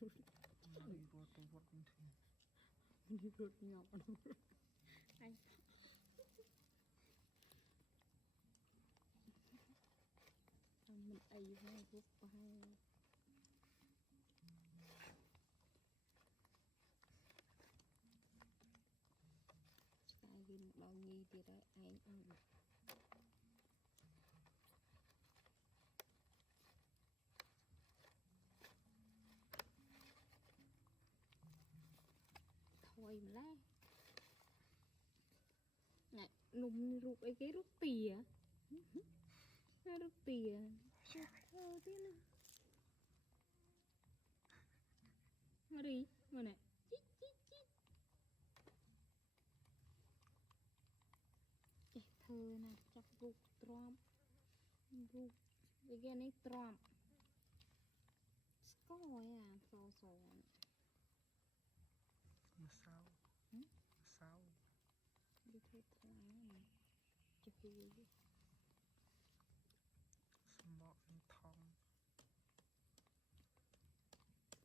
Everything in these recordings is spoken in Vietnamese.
đi vô tôi vót cũng thế đi rút nhọc anh mình ấy hay rút hay ai ghi bao nhiêu thì đấy anh ăn thôi mà lấy này nung rút ấy cái rút tìa rút tìa thôi thế nào mà đi mà này chít chít chít cái thơ này chọc rút trộm rút cái này trộm coi à sò sò mà sao đi thôi thôi này cho vui smart thông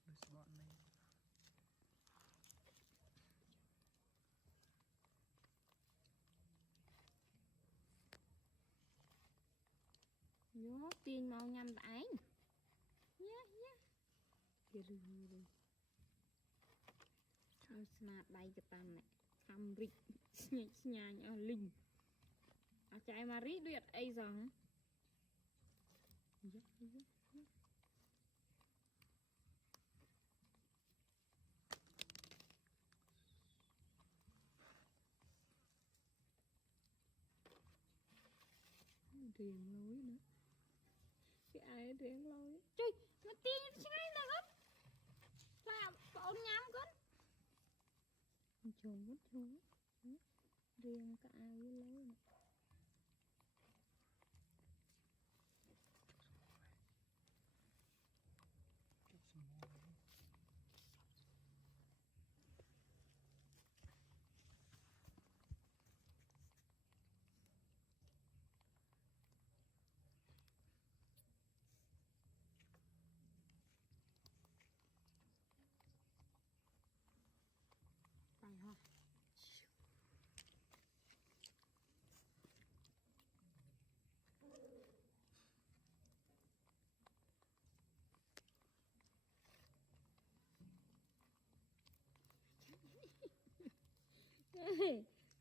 đây bọn này nhớ tiền màu nhằm tại nhá nhá kìa rừng ôi snap bay cái tam này cam rịch nhà nhỏ linh à chạy mà rít tuyệt ấy rằng riêng lối nữa cái ai riêng lối chơi mà tiền sai là hết làm bọn nhắm con chuồng mất luôn riêng cái ai với lối này chút small phải không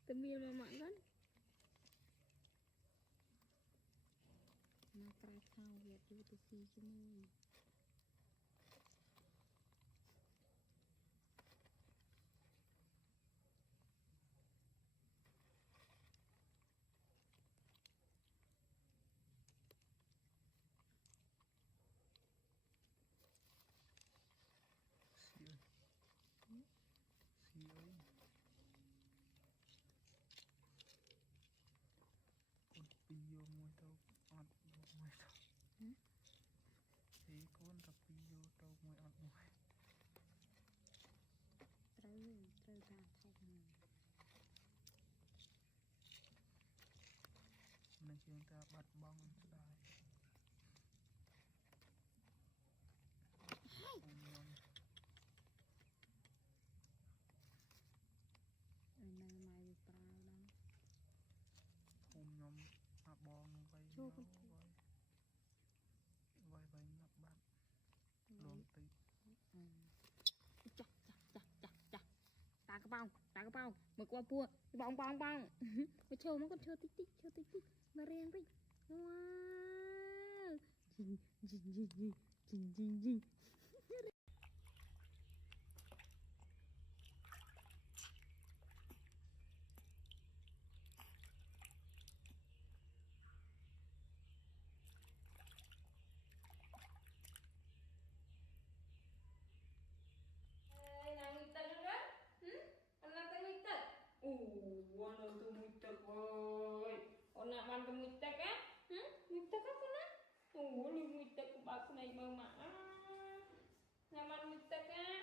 tụi miêu mà mặn con nó cài thao việc vô từ khi cho môi xí ấy con pi vô môi đâu ọt vô môi đâu thì con tập pi vô đâu môi ọt môi trời ra thay nên chúng ta bắt bong đây anh này mày pra đâu hôm nhóm bong vay nó vay nó bắt luôn tí chặt chặt chặt chặt chặt ta cái bông mực qua pua bong bong bong cái trâu nó còn chơi tích tích mà riêng đi wow chinh Ono tu muitak boy. Ona man tu muitak ah? Muitak apa na? Li muitak ko ba ko na mama. Naman muitak ah?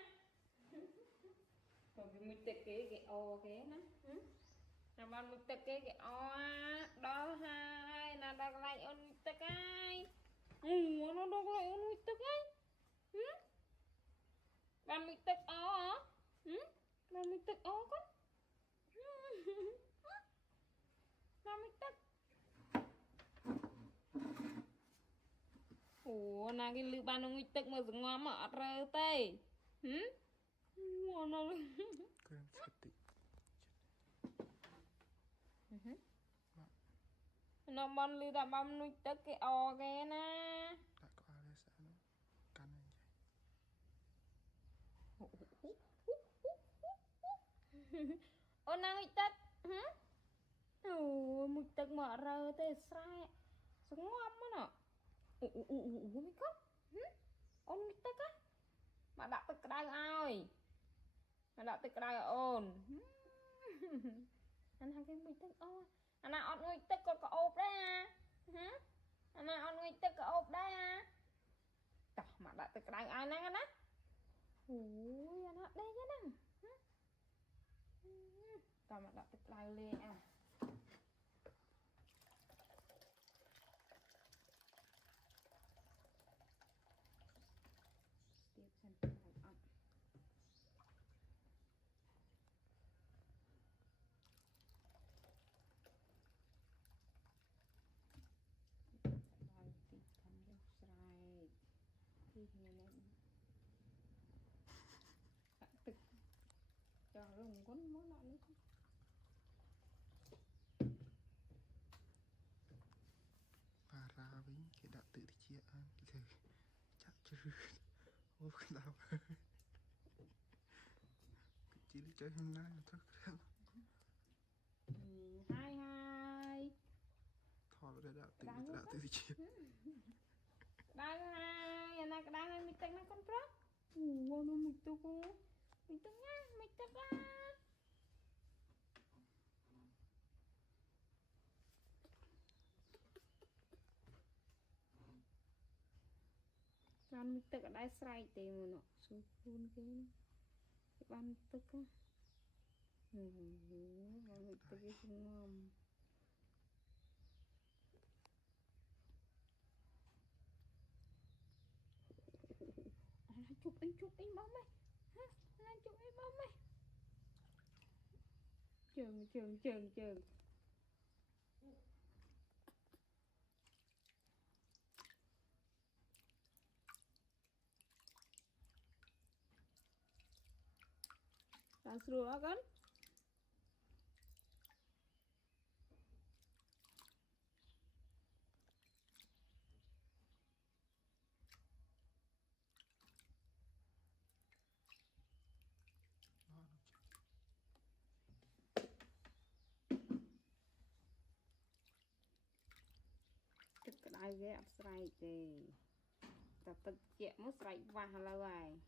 Pag muitak cái o cái na. Naman muitak cái o đó hai na dag lại on muitak ai. Nó dag lại on muitak ai. ណាគេលឺបានងុយទឹកមើលសងំអត់រើទេហឹមអូណា Krem setik. nó bon lư ta băm nuôi tức cái o cái na Tak kau ada sana. Kanan je. ô nàng nuôi tức hả nuôi tức mà rơ thế sai sống ngon mà nè mấy con ôn nuôi tức á mà đặt tức cái ai mà đặt tức cái ôn anh hai cái nuôi tức ô anh nào nuôi tức có ốp đấy à hả anh nào nuôi tức có ốp đấy à tao mà đặt tức cái ai năng á ui anh đây chứ năng tao mà đặt tức cái lên à tiếp xem cái ăn tức cho rùng con món lại nữa Parahវិញគេដាក់ទឹកត្រជាក់អានលើចាក់ជ្រឺអូក្តៅជីលីចុយហ្នឹងណាទៅក្រែមhaiថតទៅដាក់ទឹកត្រជាក់ đây hai anh cái đây mình tính nó con prop nó mình tôi cô mình tức á mình tức á bạn mình tức ở đây sai tê mà nó xuống luôn cái bạn tức á bạn mình tức cái ngon chụp anh bóng mày hả anh chụp anh bóng mày trường đang sửa con tức cái đây ghé ấp sai thì tập tức chẹt mất sai và lâu rồi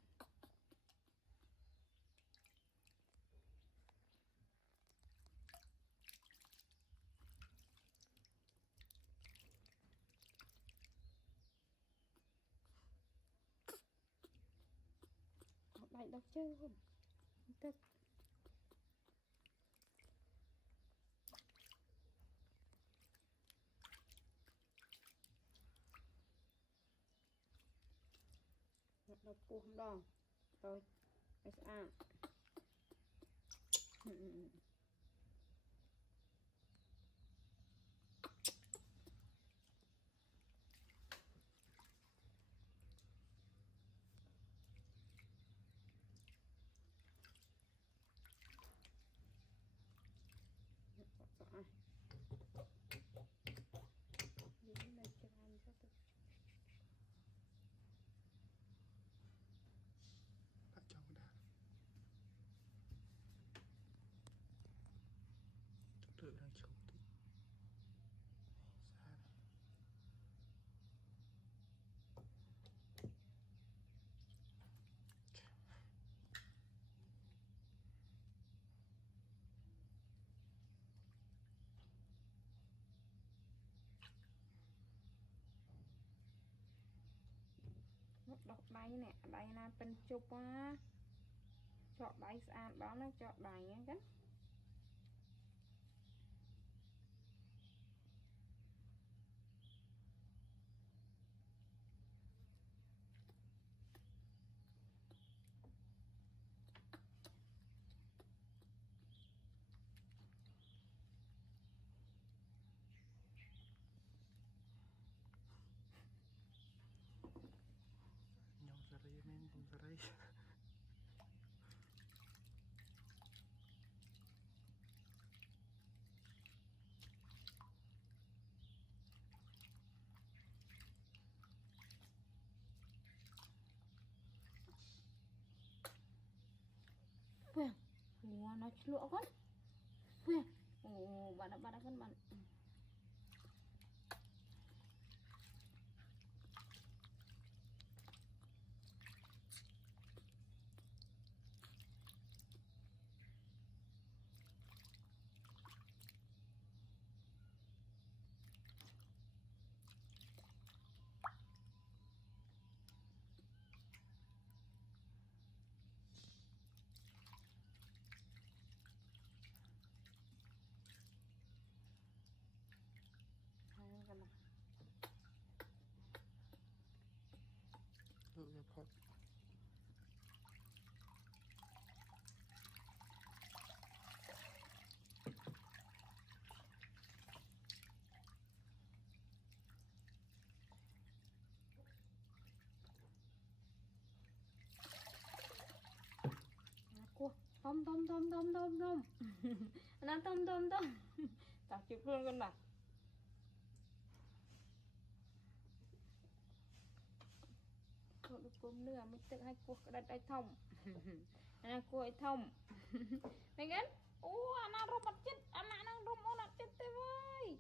đây đâu chơi không tức đâu cuồng đòn rồi cái saoដាក់ចោលដាក់លើកឡើងឈប់តិចស្អាត một đọc đáy nè đáy là bên chụp á chọn đáy sàn đó nó chọn đáy nhé chứ đi Phèn, nó lụa con. Phèn, bạn đã con bạn. Phật Cua, tôm tôm tôm tôm tôm tôm. Nó tôm tôm tôm. Tao chụp luôn con bà. Cua được cơm nữa mới tự hai cua đặt ai thông. Anh cua ai thông. Này kan? Anak robot chết, anak robot chết tê vơi.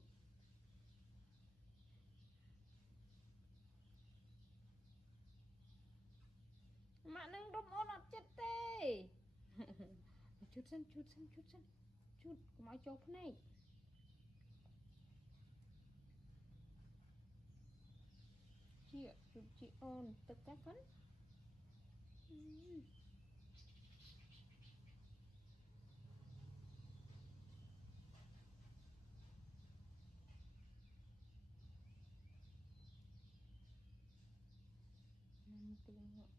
Mak nang robot chết tê. Chút sen. Chút, mau chọc này. Chị on tất cả con.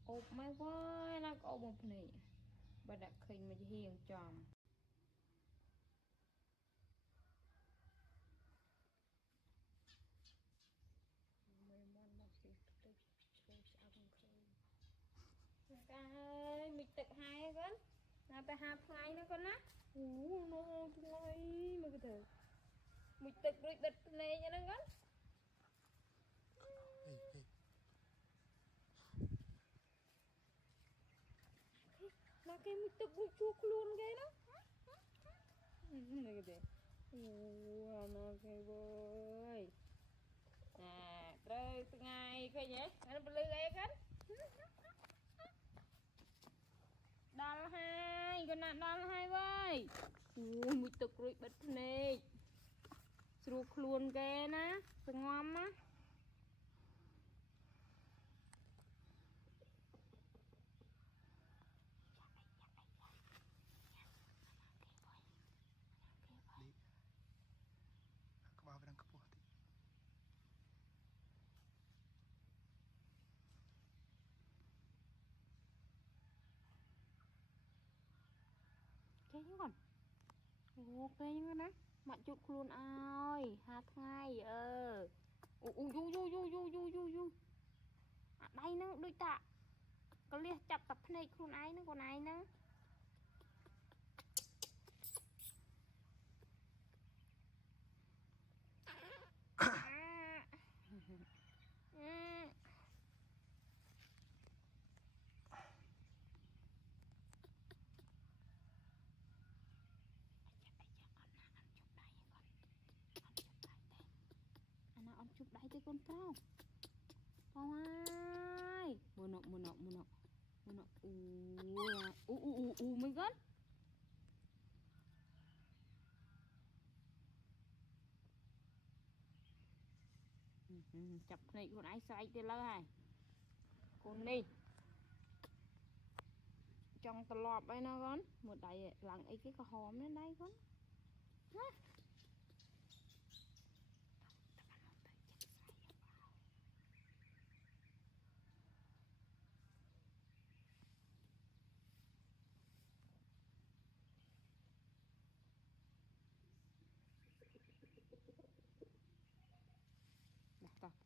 Ốp máy với nó có một này. Bà đã khơi mà hiền chòm. Cái mình tự hai con. Nào ta hai ngày nữa con á. Nó ngay mà cái thử. Mình tự đuổi bật này cho nó con. Nó cái mình tự đuổi chuốc luôn cái đó. Này cái nó cái bơi. Nè, rồi từ ngày cái nhỉ? Nó bự cái con. Đal hai, con nạn đal hai với. Mùi tục rồi bật này. Sruk luôn cái ná, ngon á. Các bạn đang cấp bột Cái chứ còn. Ok như thế Mặn chút luôn ơi. 2 ngày đây nó đôi tạ. Có liệt chặt tập này luôn ai nó còn ai nữa. Anh chụp đáy tới con trâu. Trâu ơi. Mua nọ. My God. Chụp này con ai xoay tới lâu hay. Con đi. Trong tờ lọp ấy nó con. Một đáy lặng ấy cái hòm lên đây con.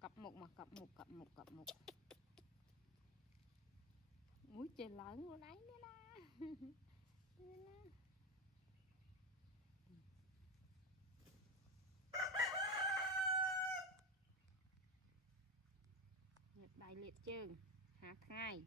Cặp một. Úi Trời lớn luôn ấy nữa nè. Đại liệt chương hạt ngày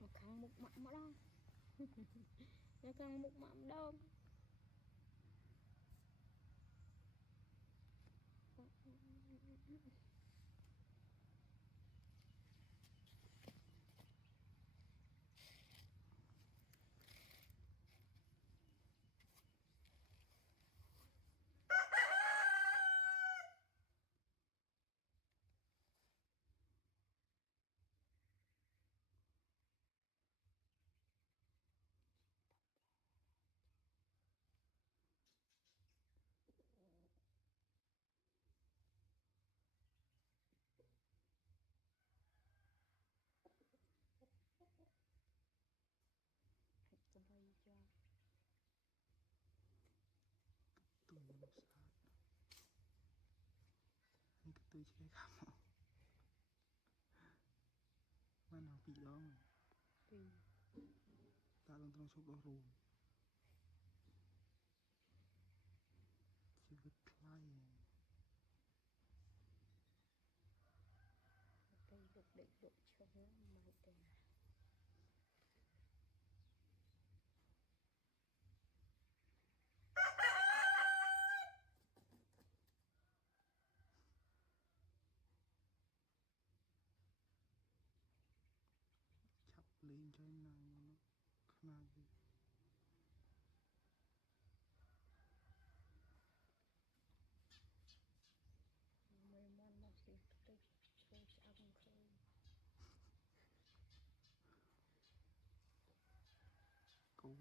một khăn một mặn đó. Nó khăn một mặn đâu. Tôi nó sát anh cái tôi chơi khăm mà nào bị đó mà ta đang trong số đó rồi chỉ vứt lại Cây được định độ cho nó mày tên chắp lên cho em nào nó khăn gì mày man mà xịt tích chơi chạm khơi câu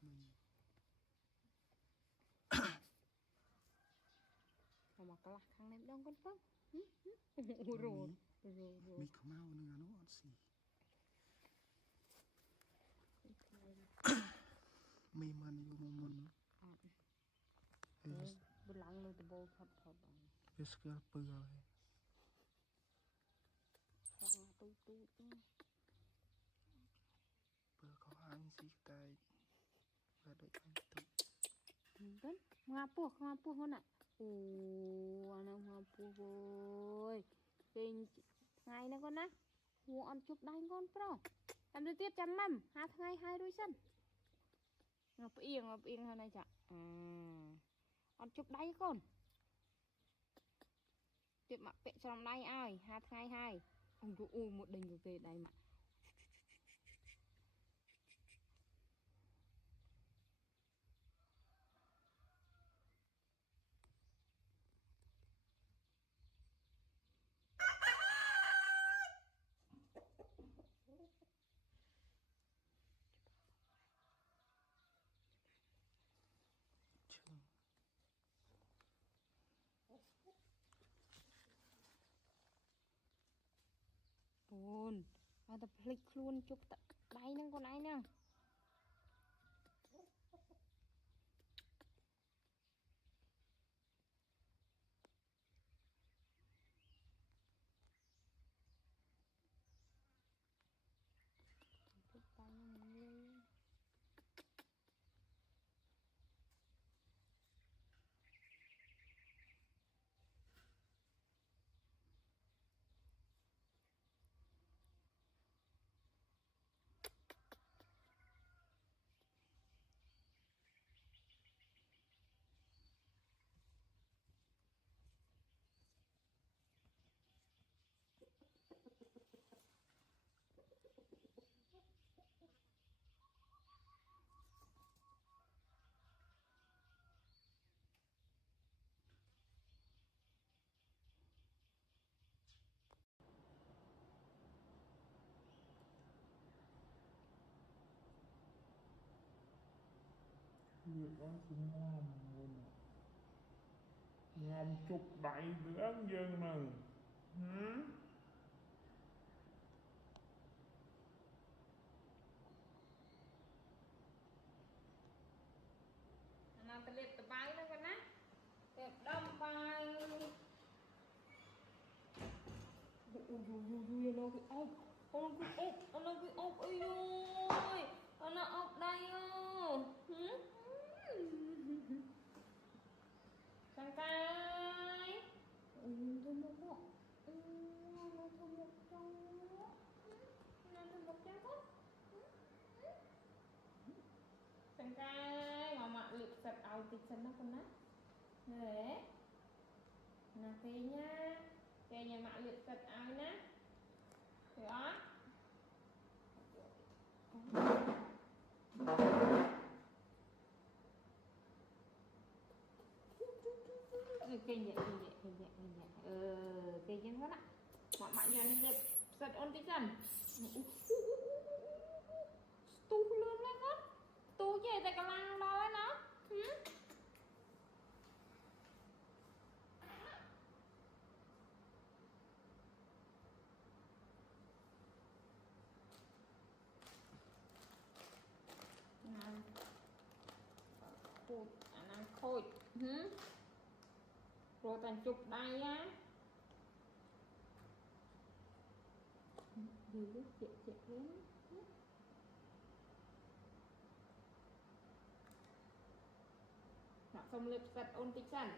mình mà cái lạc khăn em đông con không ui rồi mi không ao nữa nó ăn xì mi mình vô mình bữa lặng rồi từ bầu thật thật biết cái bự rồi tôi bự có ăn xì tay và đợi anh tự kan ngapur hon nak anak ngapur ơi kinh ngày nó con á mua ăn chụp đánh con pro làm được tiếp chăm mầm hai ngày hai đôi sân ngập yên hơn này chả ăn chụp đáy con tiếp mặc vẽ cho làm đáy ai hai ngày hai ui một đình cực kỳ đây mà chưa buồn à tập lịch luôn chụp đáy nâng con ai nè chụp đáy nâng Ngom chục đại lớn dân nè. nào ta liệt ta bay nó con á đẹp đâm bay ui nó cái ốc nó cái ốc ơi ơi nó ốc đây ơ sang cái tôi một bộ nó thôi một trong nó thôi một trong không sang cái mà liệt sạch áo tịch sạch nó con á đấy là kia nha kia nhà mạng liệt sạch áo nhá hiểu không kinh vậy kinh chân quá ạ mọi bạn nhà liệt sạch ôn tí dần tu luôn lên con tu về tại cái lăng đó nó khôi năng khôi rồi thành chục đây á đi lúc chạy đến nó xong liệp sạch ôn tích sẵn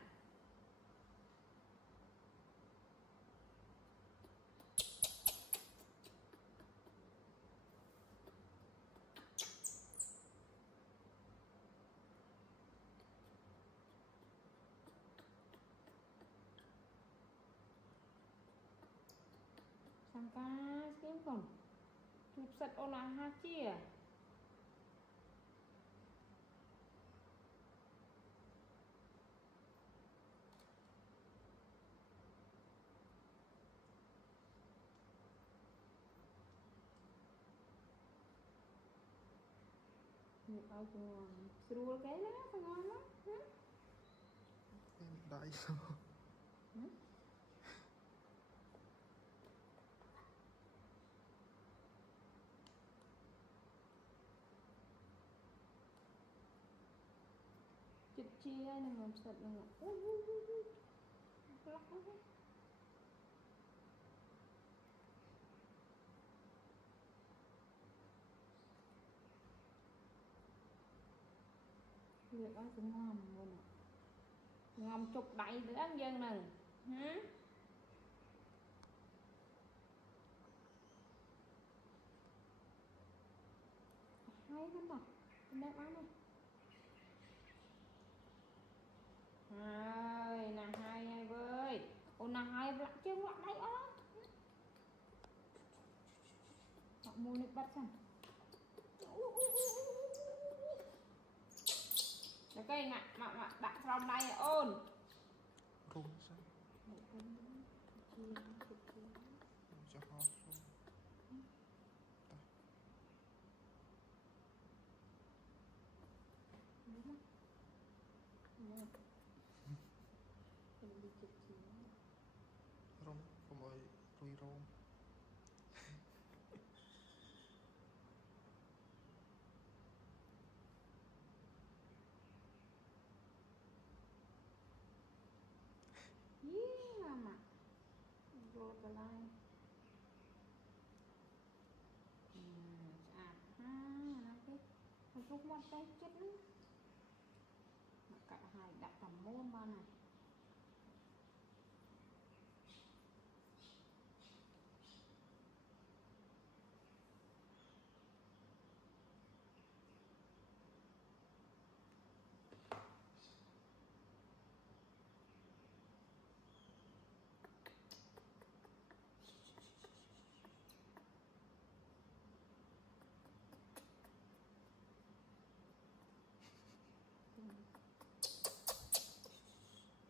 sang ca kiếm còn chụp sạch ôn là ha chia áo ngon srul cái lá sao ngon lắm đại sao chụp chia này làm sạch này lắc lắc việc đó cũng ngon luôn ngon chục đại để ăn dân nè hay lắm à đẹp lắm này hai là hai với ôn là hai lặng chân lặng đây á họ mua nước bắt xong cái cây ngạ mà đặt trong đây ôn rung sao cho họ rung không ơi rui rung mà rồi cái này sạch nó cái rút một cái chết lắm cả hai đặt tầm môn ba này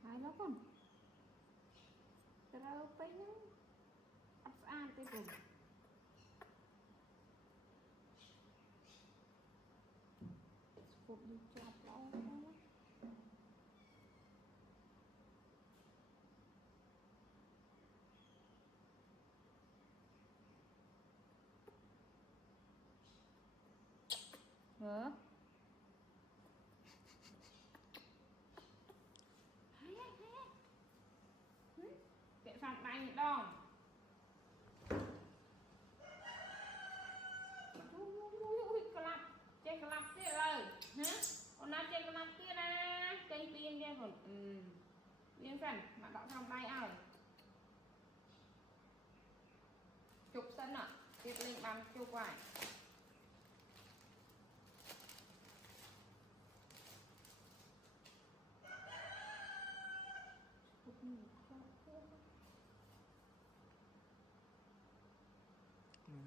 hai nó con terlalu pengen apaan itu chụp đi chọc đâu hả cái phòng này đâu cái lặp chơi cái lặp thế rồi hả con nói chơi cái lặp kia nè cây tiên kia còn viên phần mà đọc trong tay ảo chụp sân ạ tiếp lên bằng chụp hoài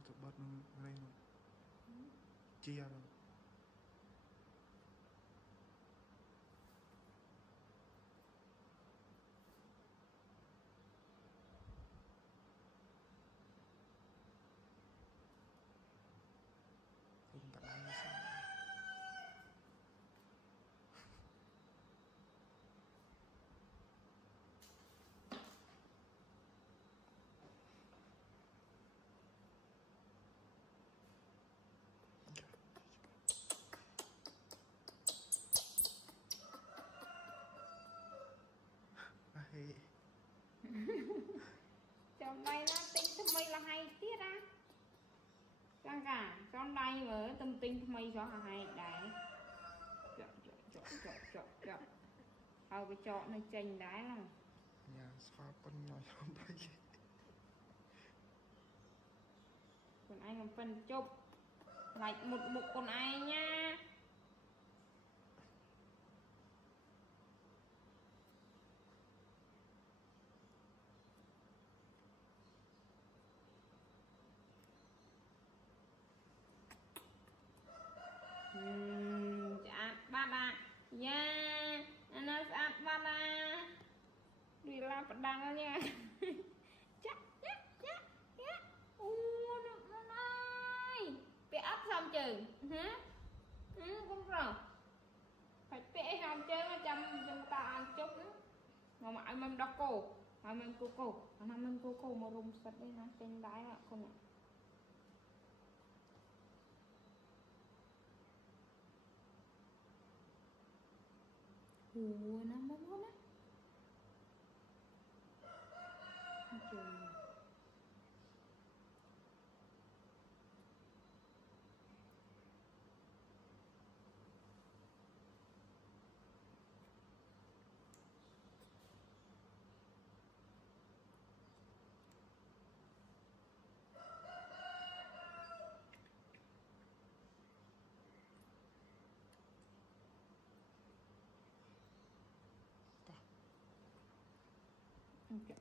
tụi bớt nó gây nó chia rồi không cả đây sao hay trong đây nó tính thâm mây là hay tiết á căng cả trong đây với tâm tinh thâm mây cho hay đấy chọnเอาไปเจาะในเจนได้ล่ะ nhà xóa con nhỏ trong đây คนไอ้มันเป็นจบไหลหมดบุกคนไอ้nha chả ba ba yeah nó sắp ba ba đi la bắt đăng nha chắc nó ơi bị ấp xong chừng hả cũng rồi phải vẽ xong chứ nó chăm ta ăn chút mà mãi mình đọc cổ mà mình cô mà rung sạch đấy hả trên đáy ạ con ạ nó mất hết á trời chạy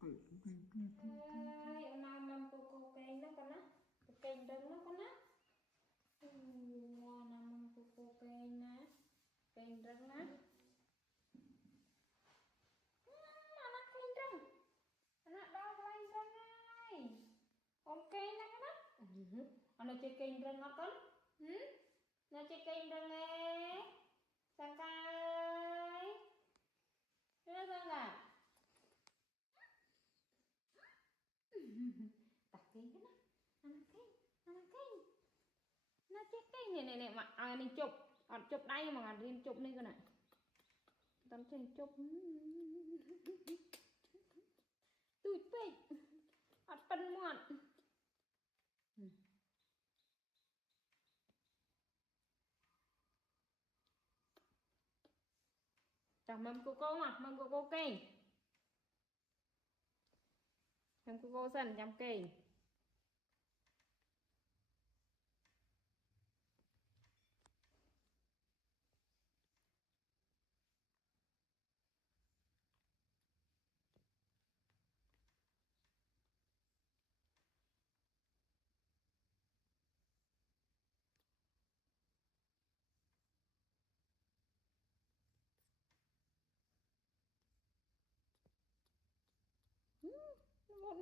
ơi nào mâm cô cây nó con á cây đơn nó con á nào mâm cô cây nè cây đơn á anak cây đơn anak đau cây đơn này con cây nó con á anak chơi cây đơn nó con nó chơi cây đơn nè sang cây nó sang à đặt cây cái nó nó chết cây này mà này chụp đây mà riêng chụp đây cơ này tao chơi chụp tụi pe phân muộn chào mâm cô mà mâm cô cây mâm cô dần chăm cây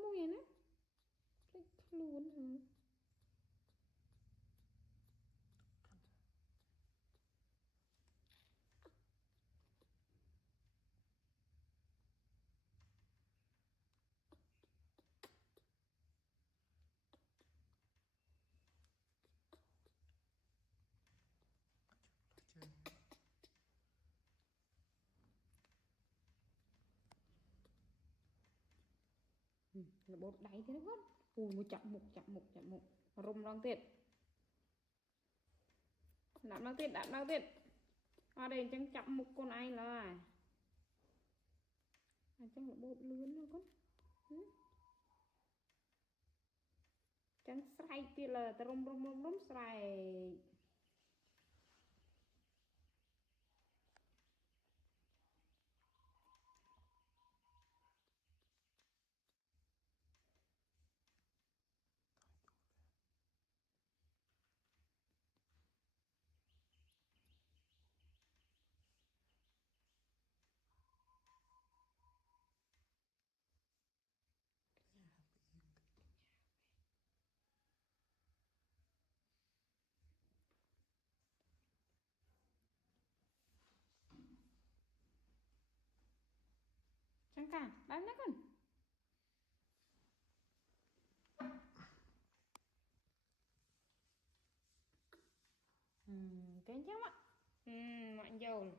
mùi này nè luôn hả chơi là bột đáy thế nó hết ui một chậm một rung rong tiệt đạp rong tiệt ở đây chẳng chậm một con ai là chẳng là bột lươn nữa con chẳng sai tiệt là ta rung sai chẳng cả đánh nó con cái chắc ạ mạnh dầu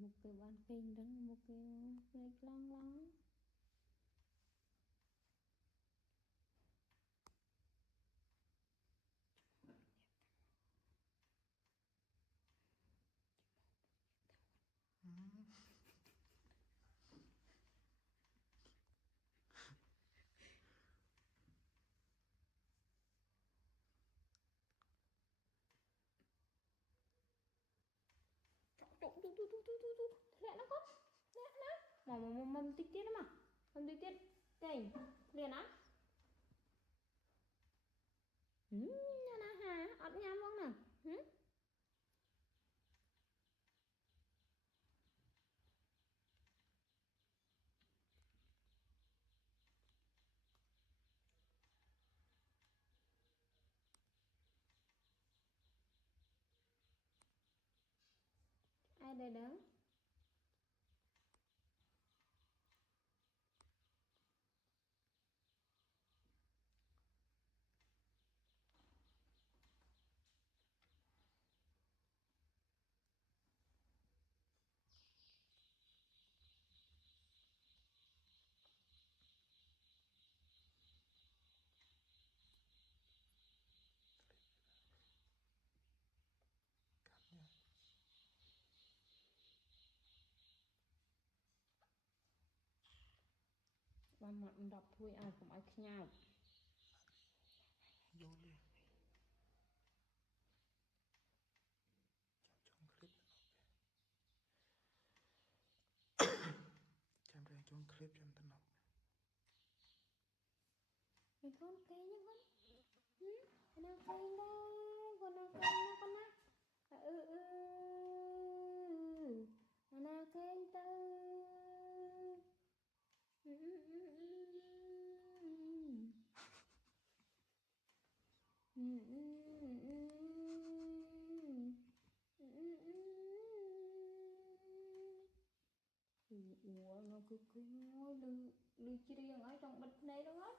một cái ban kinh đó một cái lăng lăng lẹ nó con lẹ nó mà tích tiết lắm à tích tiết đây liền á na hà ọt nhám không nào ai đây đó ba mặt đọc thôi ai cũng ai nhau vô liền trong clip chăm ra trong clip chăm tân học mày con cây nhá con nào cây đây con nào cây nha con nào con nào cây tơ ủa nó cứ ngồi lư chi riêng ở trong bịch này đúng không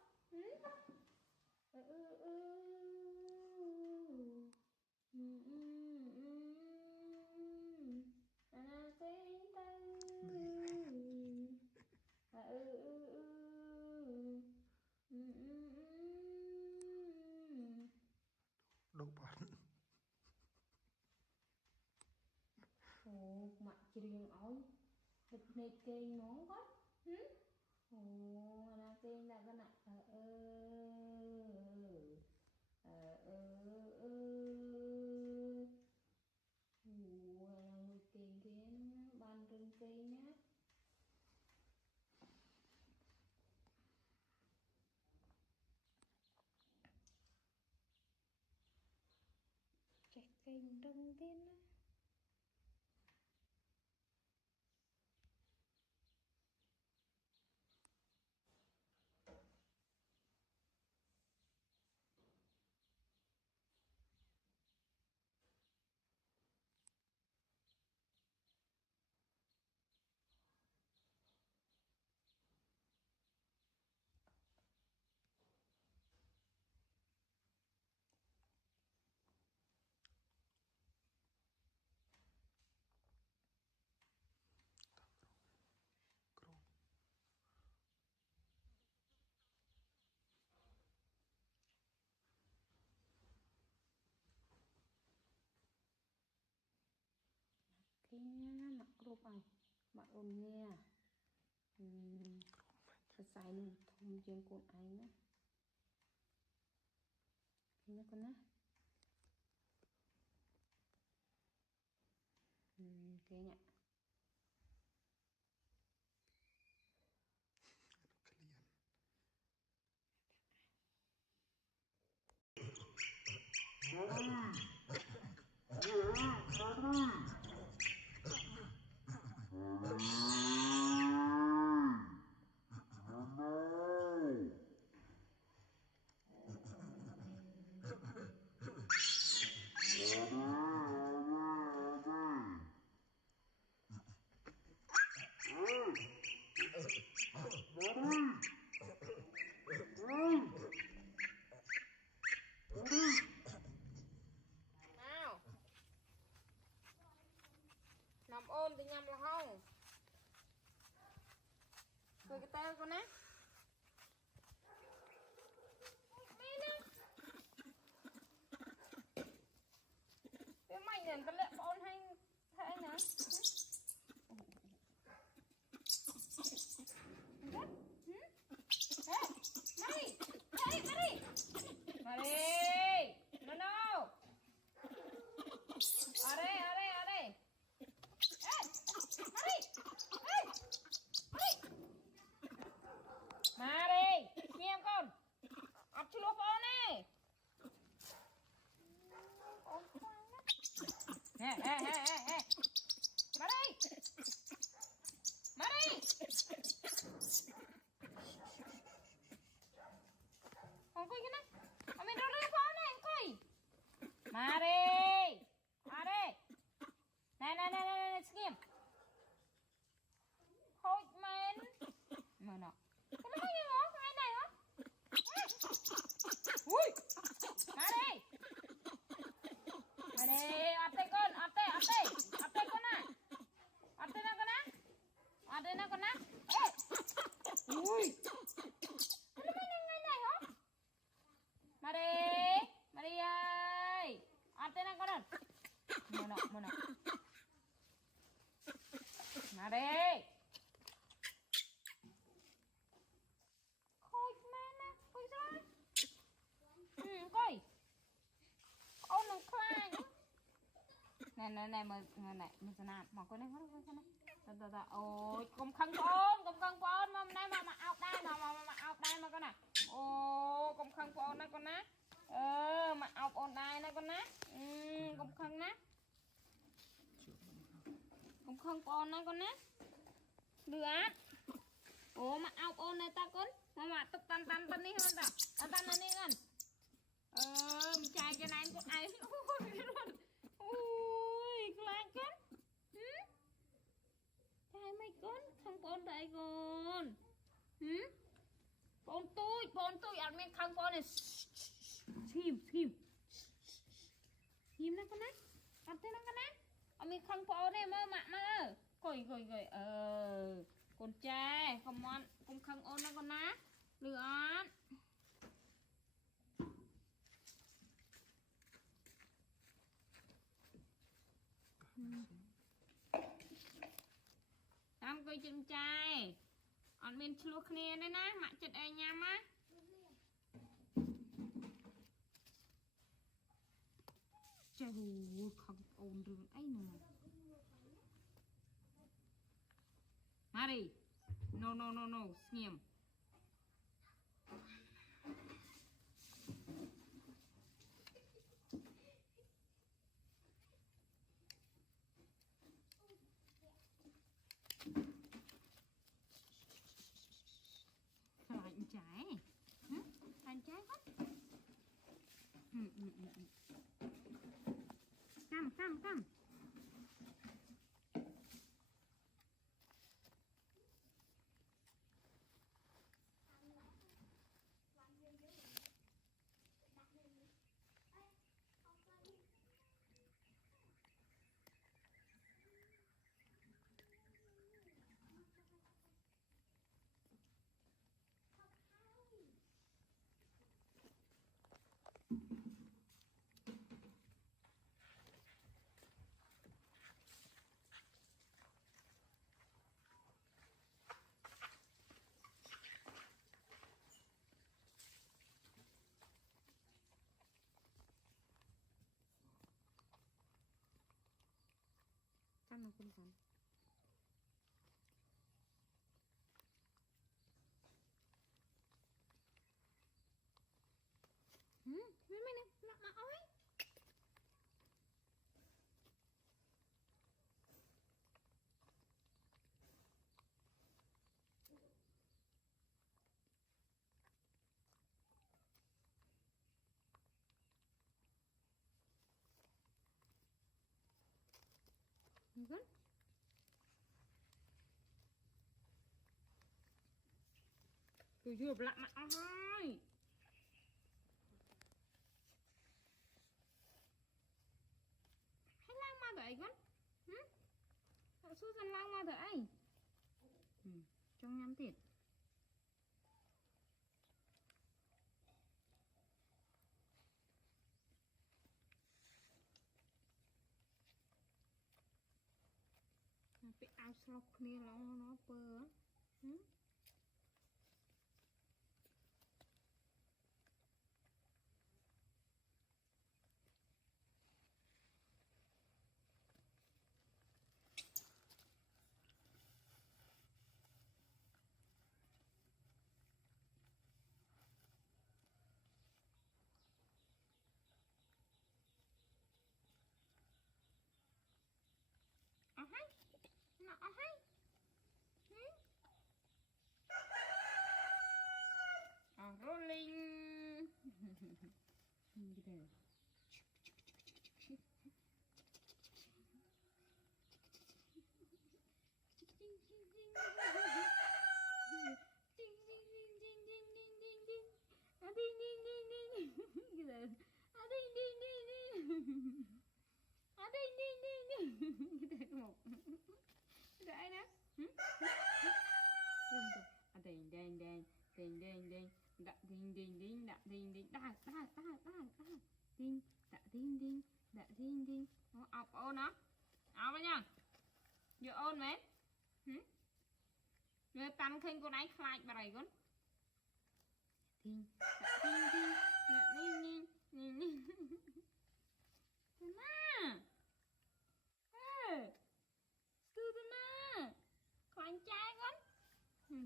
đâu bắn ồ mặt chi riêng ơi bịch này kê món quá ồ là tên là con ạ người tiền kiến ban rừng cây nhá chạy cây rừng tiên á cái mặc rụp này mặc ôn nghe xài luôn thông trên con anh đó nó con á cái nhạ nào nằm ôm thì nhầm là không cười cái tay con á cái mày nhìn tao lẹ ôn hay thế nữa Mari, no, no. Are. Mari, nghiêm con. Ấp chú lốp ôn đi. Ôn khoan đó. Nè. Mari. Con coi cái này. Mình đưa phone này coi. Mari. Này, nghiêm. Thôi men. Mà nó. Cái nó như ngó cái này hả? Ui. Mari. Ấp tay con à. Ấp tay nó con á. Ê. Ui. Cái nó như ngày này hả? Mari ơi, ấp tay nó con ơi. Mana. Mari. Khôi mana, coi sao? Coi. Ôn nó khoai. Này mà mình sẽ làm, mà coi này. Tao. Ôi, cùng khăn con mà nay mà áo đây mà con nè. Ô, cùng khăn con này con nè. Mà áo ôn đây nè con nè. Cùng khăn nè. Cùng khăn con này con nè. Được á. Ồ, mà áo ôn này ta con. Mà tục tan đi hơn ta. Tan này con. Mình trai cái này con ai. Ui, lại con. Trai mày con, không con đây con. Con tôi ăn men không con này. Him nó con á. Ăn tên nó con á. Ăn men không con này mơ mạ mơ. Coi. Con trai, không ăn, con không ôn nó con á. Được ăn. Ăn coi chân trai. ăn men chua khné đây nè mạ chật ai nhám á trời ơi không ổn đường ấy nè Mari no nghiêm lạnh trái lạnh trái hết cam cam nó cũng còn mấy nè lạ mà ơi Good. Tôi vừa lạ mà ơi hay lang mà vậy con cậu suốt dần lang mà vậy trong nhắm thịt bị áo sọc nè nó bơ hay nó hay rolling gitu Ada nè đèn đã đinh nó ọc ôn nó ọc với nhau vừa ôn mấy vừa tăn khinh con ấy khai bà này con đinh na na khoan trai con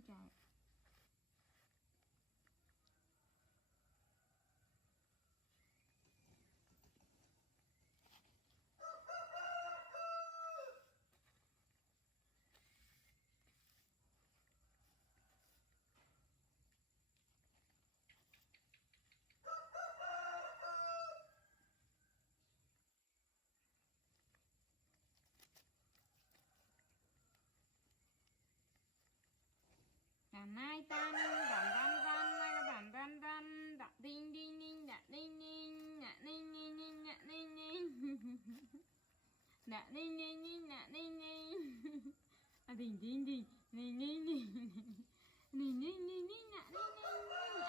trai nai tan đã đinh đã đinh đã à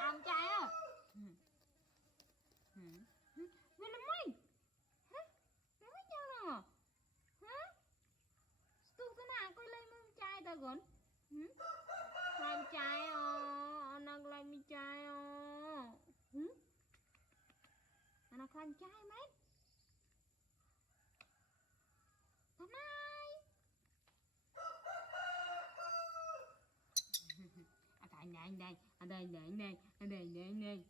ăn chay à vậy là mày nói nhau nào hả tu cái nào coi lên mông chay ta còn Làm trái nó làm trái nó làm trái mấy thằng này đây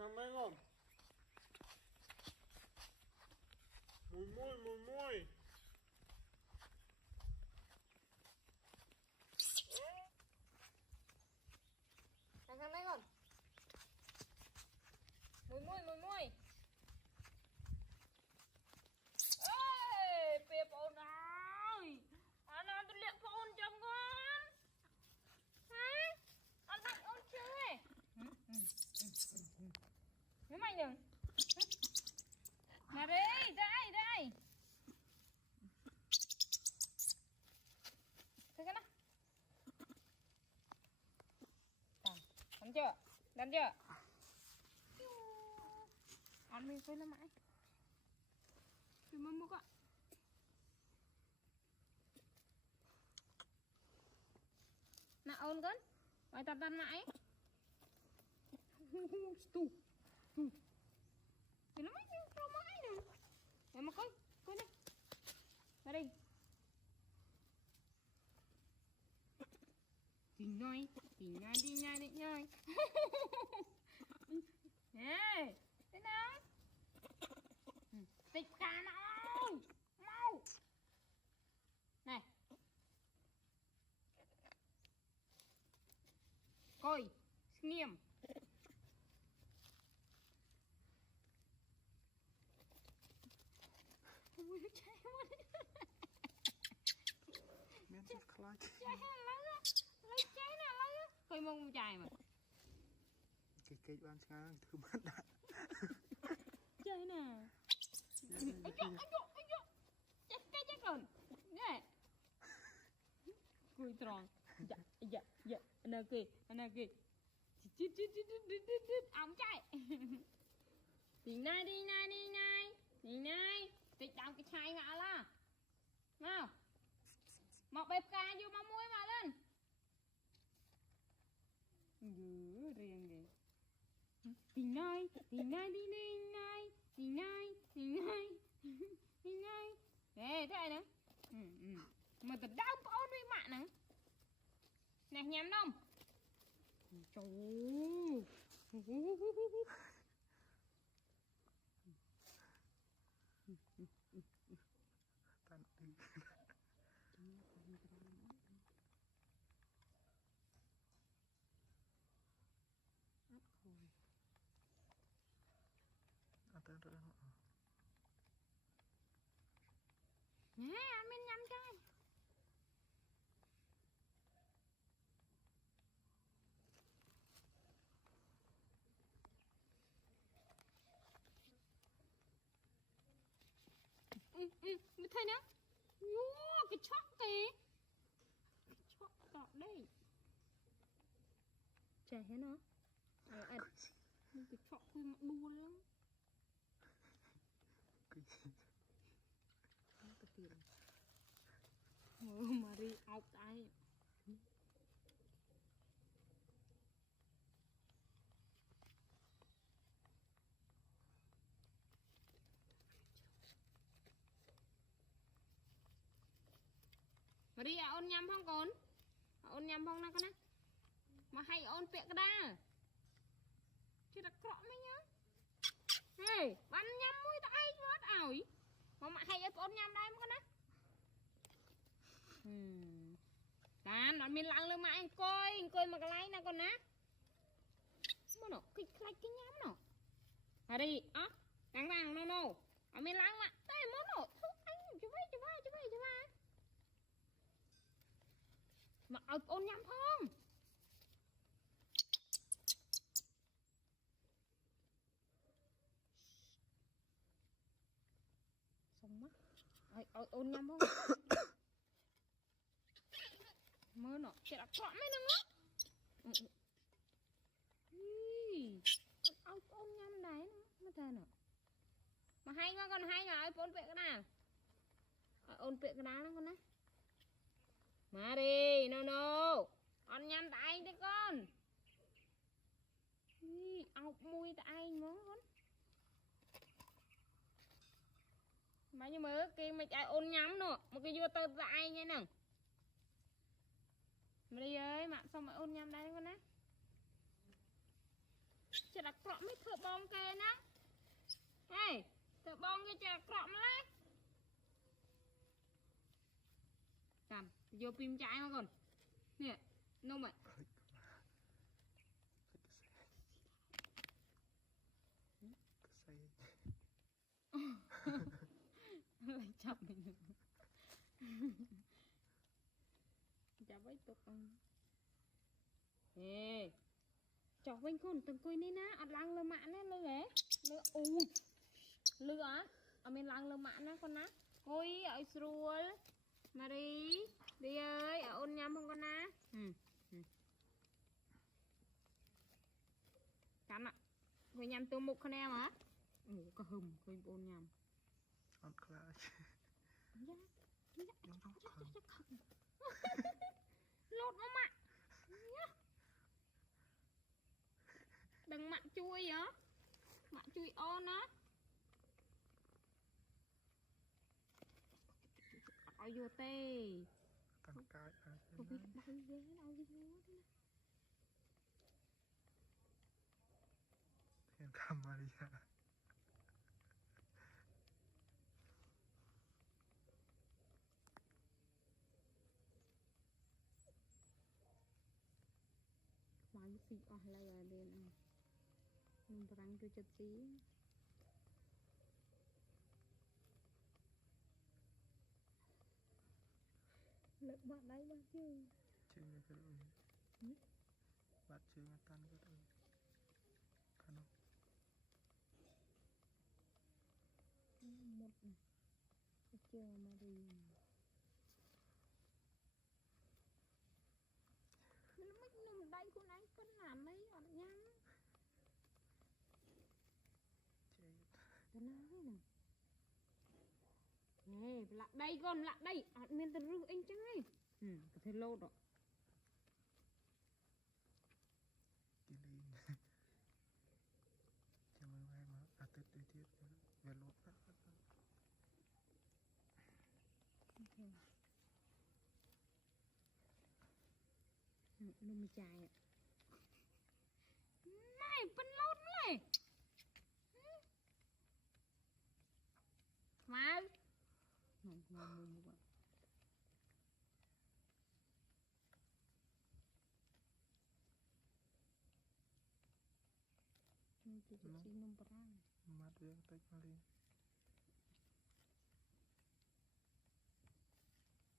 Thằng mấy không? Mùi mùi. Thằng mấy không? Mùi. Ê, bẹp ồn ơi. Nó tôi liệng phone chồng con. Hả? Anh đánh ôn chưa? Nếu mày đừng. Mà đây. Thế cái nào? Đánh chưa? Ăn mình quên lắm mãi. Vì mất múc ạ. Nạ ôn con. Bài tập đàn mãi. Tù. Thì nó mãi cho mãi nè. Để mà coi nè. Ra đây. Tình nói. Nè, thế nào? Tịch cả nó. Mau. Này. Coi, nghiêm. Ui, cháy quá đi. Miễn chết khói. Cháy lấy cháy nè, lấy á. Coi mông cháy mà. Cái bạn sáng thứ mất đã. Cháy nè. Ây dụ. Chết rồi. Nè. Cùi tròn. Dạ. Anh kì. Chết. Ống chạy. Đi này. Tịch đào cái chai ngã là. Nào. Mọc bếp ca vô mà muối mà lên. Dữ riêng kìa. Đi này. Ê, thế này nữa. Mà tao đau có ôn với mạng nữa. Nè, nhắm đông. Trời ơi. Tàn đi. Tàn ra. Nè, ăn mình nhắm chơi. Mày thấy nè. Wow, cái chóc kìa. Cái chóc đọt đây. Chảy hết nó. Cái chóc kìa mà đua lắm. Marie ốc tay. Marie ôn nhầm không con? Ôn nhầm không nào con á? Mà hay ôn pẹ cái đa. Chứ đã cọ mấy nhá. Hey, bắn nhầm mũi tay mất ảo. Mà hay ôn nhầm đây con á. Đàn, nó mình lặng lên mà anh coi mà cái lấy nè con á. Mà nó cái nhắm nó. À đi, đằng no. À mình lặng mà. Đây món nó. Anh chú bay. Mà ôn nhắm không? ôn nhầm không mơ nọ chết đã trọn mấy nâng á ôn nhầm đấy nó thơ nọ mà hay quá con hay rồi ôn vẹn cái nào ôn vẹn cái nào con á mà đi no con nhầm tại anh đấy con ốc mùi tại anh món con mà như mơ kia mày chạy ôn nhắm nữa một cái vô tơ tại nha nè mà đi ơi mà sao mà ôn nhắm đây con á chả đặt cọm mấy thợ bong kê nè hey thợ bong cái chả đặt cọm lấy cầm vô pin trái mà còn nè nô mày lại chọc mình chọc với tục ê chọc với con từng coi ní ná ăn lăng lơ mạn á lơ ghé lơ lơ á ở bên lăng lơ mạn á con ná coi ở sruol mà đi ơi ở ôn nhâm không con ná cắn ạ coi nhâm tô mục con em á có hùm coi ôn nhâm ăn khá dạ lột nó mặn đừng mặn chui hả mặn chui on á ôi vô tê tăng cái không biết đau ghê đau ghê thiên Camaria máy xì ở lại ở đây nè mình răng cho chất xí lực bạn đấy bao chứ chưa nghe cái rồi bạn chưa nghe tan cái rồi khăn không một chưa mà đi mấy nằm đây con anh con làm mấy ở nhang cái nào thế nào nè lại đây con lại đây ở miền tây rừng anh chẳng ấy có thể lâu rồi đi lên cho mấy ngày mà tết đi tiếp về lốt đó nôm chài ạ này phân lốt này mà mua chỉ xin nôm perang mặt về tay mà đi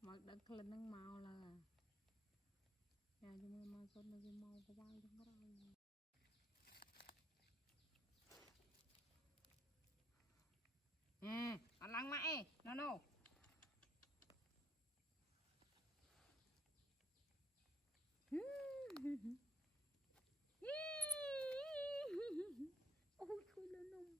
mà đã lên nâng màu là nhà cho mưa màu sơn nó màu có bao trong đó ăn lăng mãi no ôi thôi lên nông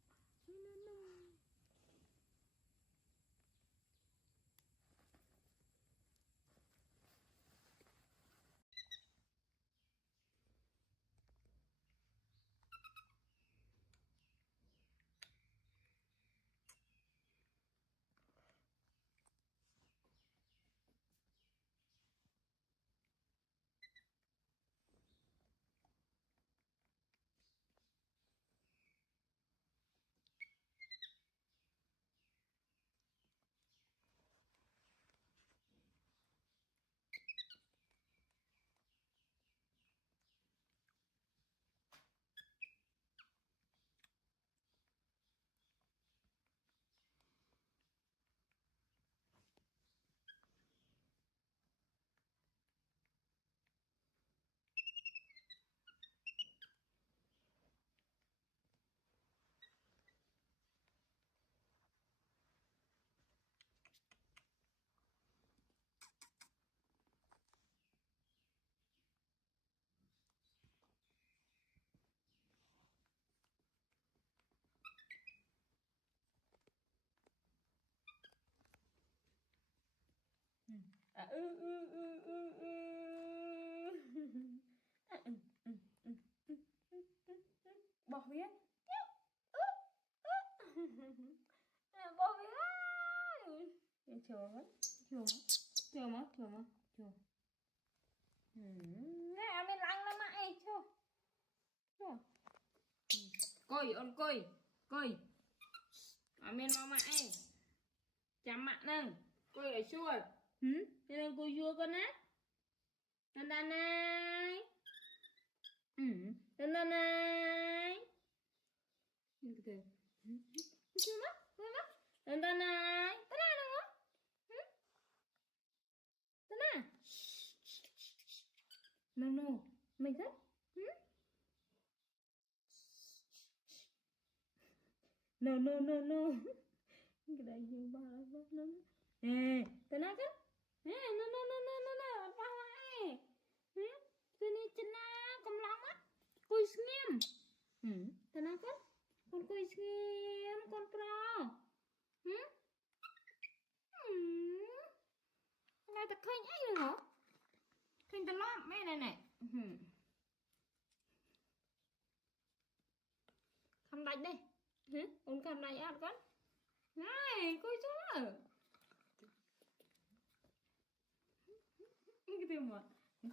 à, à, bỏ phía à, bỏ phía chờ mất chờ mất chờ nghe mình lăng lắm mày chưa coi ôn coi à mình mau mày chăm mặt nè coi ở chua nên coi chua con á đan đan này đan đan này gitu chưa mất đan đan này tên nào nữa tên nào no mình thích no cái đây nhiều ba nó nè tên nào chứ nè no ba lại cái này chân na cầm lăng á cùi xem tên nào chứ con cùi xem con pro này ta khơi nhảy được hả khơi ta lót mẹ này cầm đánh đây con cầm này ăn con này coi chú cái gì mà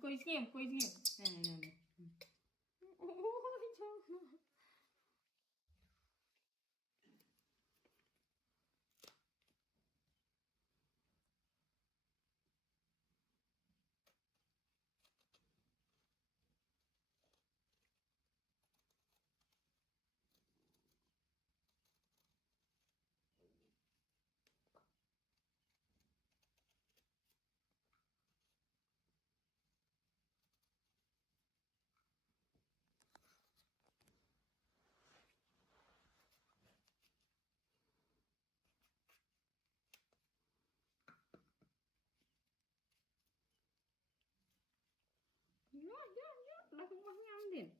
coi xem này ôi chú nó không có nhâm gì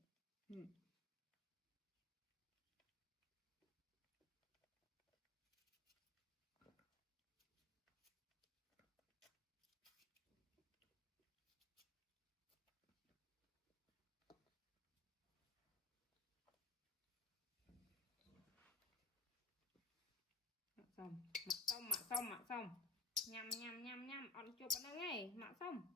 xong nhâm ăn chụp nó ngay mạ xong